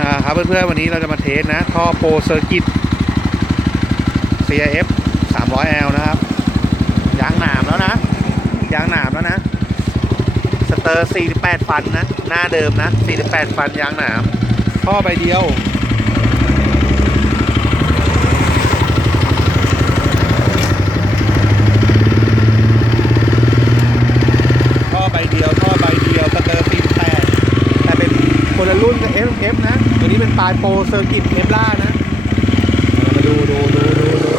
อ่าครับเพื่อนๆวันนี้เราจะมาเทสนะท่อโปรเซอร์กิต CIF 300L นะครับ ยางหนามแล้วนะ ยางหนามแล้วนะ สเตอร์ 48 ฟันนะ หน้าเดิมนะ 48 ฟันยางหนามท่อใบเดียว ท่อใบเดียว ท่อใบเดียว สเตอร์ 48 แต่เป็น คนละรุ่นกับ F F นะ ตัวนี้เป็นปลายโปรเซอร์กิตเอฟล่านะ มาดูดูดูดูดู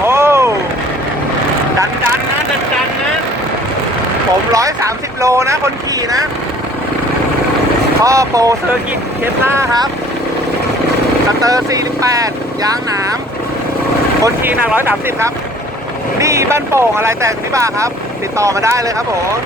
โอ้ ดันดันนะ ดันดันนะ ผมร้อยสามสิบโลนะคนขี่นะพ่อโปรเซอร์กิตเคสล่าครับ สเตอร์48ยางหนาม คนขี่หนัก130ครับ นี่บ้านโป่งอะไรแต่งนี่บ้าครับ ติดต่อมาได้เลยครับผม